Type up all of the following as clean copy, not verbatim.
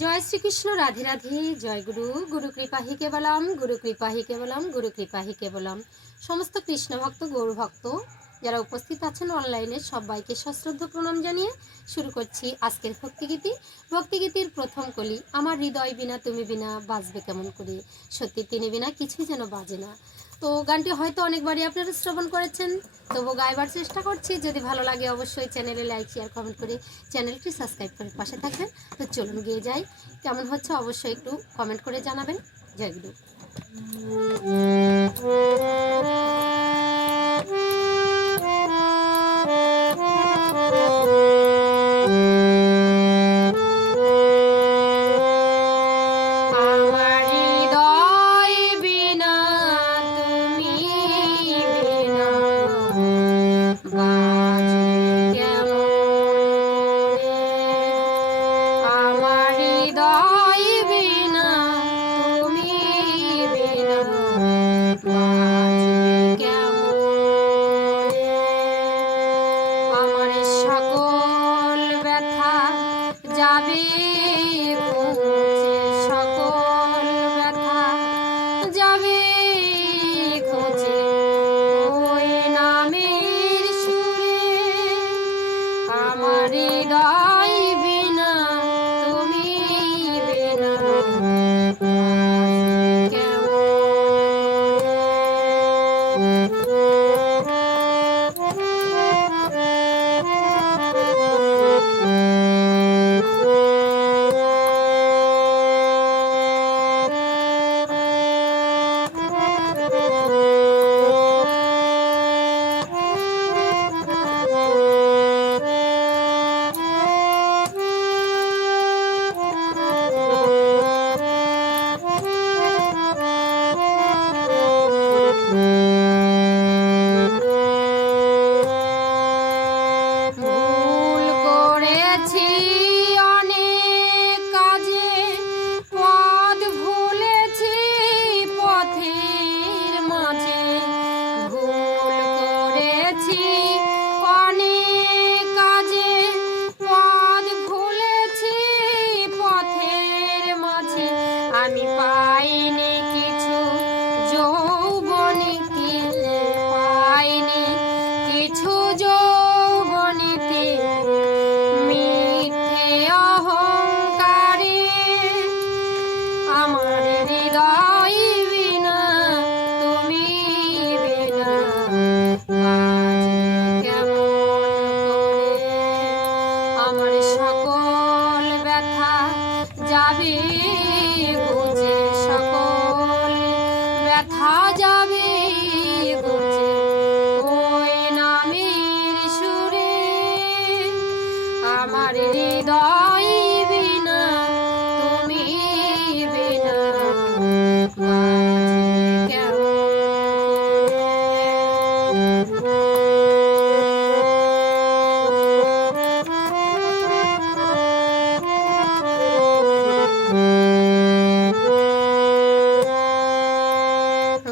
জয় শ্রীকৃষ্ণ, রাধে রাধে, জয় গুরু। গুরু কৃপা হি কেবলম, গুরু কৃপা হি কেবলম, গুরু কৃপা হি কেবলম। সমস্ত কৃষ্ণ ভক্ত, গৌর ভক্ত যারা উপস্থিত আছেন অনলাইনে, সবাইকে সশ্রদ্ধ প্রণাম জানিয়ে শুরু করছি আজকের ভক্তিগীতি। ভক্তিগীতির প্রথম কলি, আমার হৃদয় বিনা তুমি বিনা বাজবে কেমন করে, সত্যি তিনি বিনা কিছুই যেন বাজে না। তো গানটি হয়তো অনেকবারই আপনারা শ্রবণ করেছেন, তবু গাইবার চেষ্টা করছি। যদি ভালো লাগে অবশ্যই চ্যানেলে লাইক শেয়ার কমেন্ট করে চ্যানেলটি সাবস্ক্রাইব করে পাশে থাকবেন। তো চলুন গিয়ে যাই, কেমন হচ্ছে অবশ্যই একটু কমেন্ট করে জানাবেন। জয় গুরু। যাবে ঘুচে সকল ব্যথা, যাবে ঘুচে ওই নামের সুরে। আমার হৃদয় বিনা তুমি বিনা অনেক কাজে পথ ভুলেছি, পথের মাঝে ভুল করেছি। অনেক কাজে পথ ভুলেছি, পথের মাঝে আমি পাইনি কিছু যৌবনীতে, পাইনি কিছু যৌবনীতে। আমার হৃদয় বিনা তুমি বিনা কেমন করে। আমার সকল ব্যথা যাবে বুঝে, সকল ব্যথা যাবে বুঝে ওই নামের সুরে। আমার হৃদয় বিনা তুমি বিনা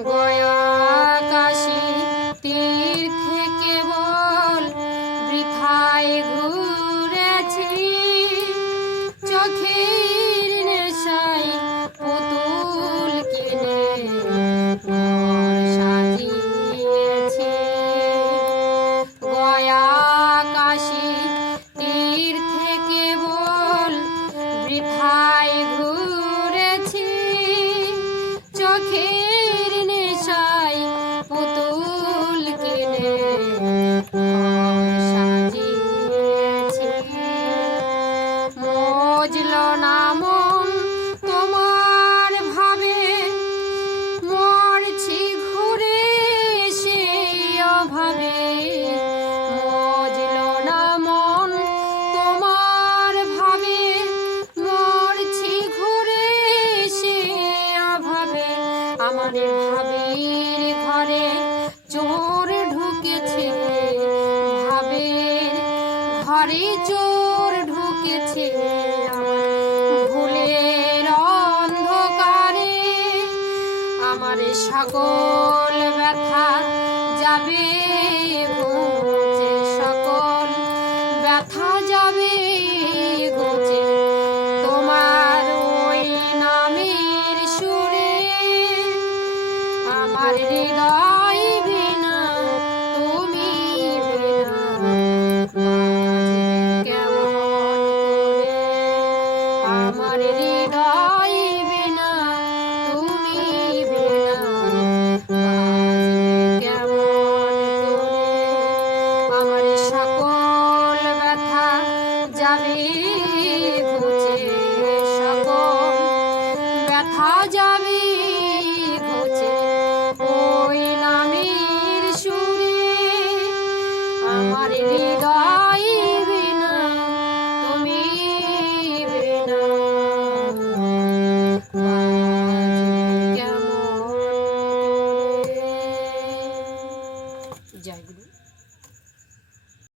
গয়া কাশী তীর্থে কেবল বৃথায় ঘুরেছি, চোখের নেশায় পুতুল কিনে ঘর সাজিয়েছি। গয়া কাশী তীর্থে কেবল বৃথায় ঘুরেছি, চোখের নেশায় পুতুল কিনে ঘর সাজিয়েছি। মজল না